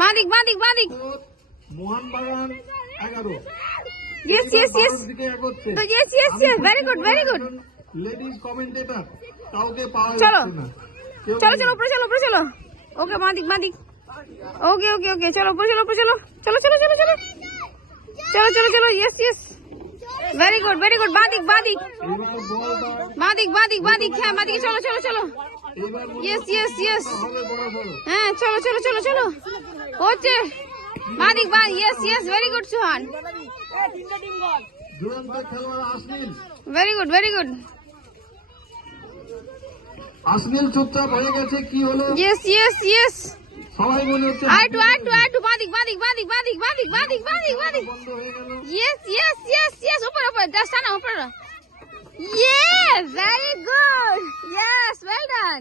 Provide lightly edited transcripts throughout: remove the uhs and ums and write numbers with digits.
বাদিক বাদিক বাদিক Mohun Bagan 11। Yes yes yes তো yes yes yes very good very good ladies commentator কাউকে পাওয়া চলো যাচ্ছে না। চলো চলো উপরে চলো উপরে চলো ওকে বাদিক বাদিক ওকে ওকে ওকে চলো উপরে চলো উপরে চলো চলো চলো চলো চলো চলো চলো চলো ইয়েস ইয়েস ভেরি গুড বাদিক বাদিক এবার বল বাদিক বাদিক বাদিক হ্যাঁ বাদিকে চলো চলো চলো এবার ইয়েস ইয়েস ইয়েস হবে বড় বড়। হ্যাঁ চলো চলো চলো চলো হচ্ছে বাদিক বা ইয়েস ইয়েস ভেরি গুড সুহান দুরন্ত খেলোয়াড় আসনিল। ভেরি গুড আসনিল চুপচাপ হয়ে গেছে, কি হলো? ইয়েস ইয়েস ইয়েস সবাই মনে হচ্ছে আটু বাদিক বাদিক বাদিক বাদিক বাদিক বাদিক বাদিক বাদিক বন্ধ হয়ে গেল। ইয়েস ইয়েস ইয়েস ইয়েস উপর উপর জাস্ট না উপর yes very good yes well done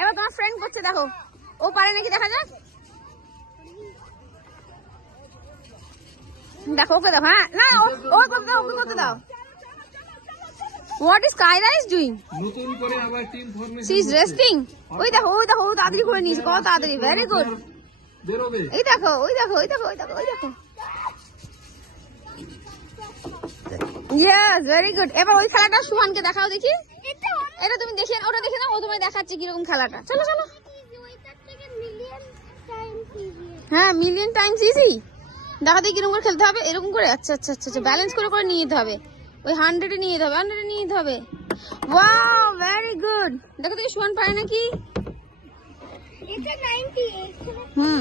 এবার তোমার ফ্রেন্ড করছে দেখো ও পারে নাকি দেখা যাক দেখো ওকে দেখো হ্যাঁ না ও করতে দাও ওকে করতে দাও what is Kaira is doing নতুন করে আবার team formation she is resting ওই দেখো ও তাড়াতাড়ি করে নিয়েছে কত তাড়াতাড়ি ভেরি গুড বেরোবে। এই দেখো ওই দেখো ইয়েস ভেরি গুড এবার ওই খেলাটা সুহানকে দেখাও দেখি এটা তুমি দেখে ওটা দেখে না ও তোমায় দেখাচ্ছে কিরকম খেলাটা চলো চলো হ্যাঁ মিলিয়ন টাইমস ইজি দেখা দেখি কিরকম করে খেলতে হবে এরকম করে আচ্ছা আচ্ছা আচ্ছা আচ্ছা ব্যালেন্স করে করে নিয়ে যেতে হবে ওই 100 নিয়ে যেতে হবে 100 নিয়ে যেতে হবে ওয়াও ভেরি গুড দেখো দেখি সুহান পারে নাকি হুম